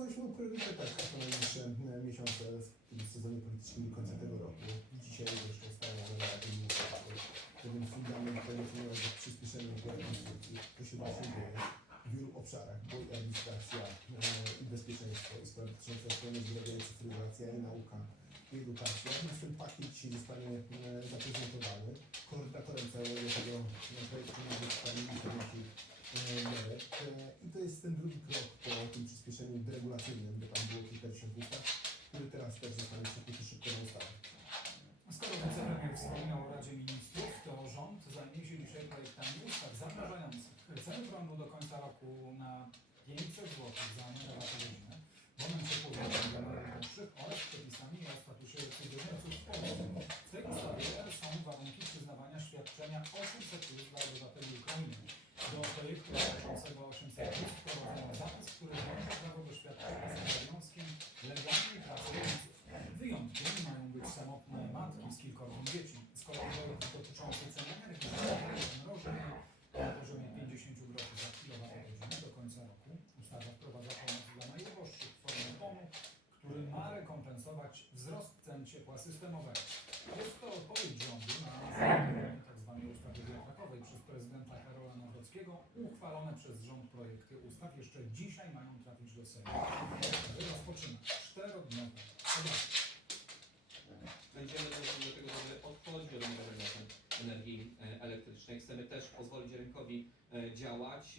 Rozmawialiśmy o priorytetach na najbliższe e, miesiące w sezonie politycznym do końca tego roku. Dzisiaj jeszcze została nowela administracji. Pewien fundament definiował do przyspieszenia tej konstrukcji. To się właśnie dzieje w wielu obszarach, bo i administracja, e, i bezpieczeństwo, i sprawy dotyczące ochrony zdrowia, i cyfryzacja, i nauka, i edukacja. Natomiast ten pakiet dzisiaj zostanie e, zaprezentowany. Koordynatorem całego tego e, projektu ma być pani minister Maciej Marek. E, I to jest ten drugi krok po tym przyspieszeniu deregulacyjnym, bo tam było kilkadziesiąt ustaw, który teraz też zostanie przekuty szybko na ustawę. Skoro wicepremier wspomniał o Radzie Ministrów, to rząd zajmie się dzisiaj projektami ustaw zamrażających ceny prądu do końca roku na 500 zł za megawattogodzinę, bonem ciepłowniczym dla najuższych oraz przepisami o statusie cudzoziemców w Polsce. W tej ustawie są warunki przyznawania świadczenia 800 plus dla obywateli Ukrainy. Do projektu dotyczącego który ma rekompensować wzrost cen ciepła systemowego. Jest to odpowiedź rządu na założenie tzw. Tak ustawy wiatrakowej przez prezydenta Karola Nawrockiego. Uchwalone przez rząd projekty ustaw jeszcze dzisiaj mają trafić do Sejmu. Rozpoczyna czterodniowe debaty. Będziemy dążyć do tego, żeby odchodzić od energii e, elektrycznej. Chcemy też pozwolić rynkowi e, działać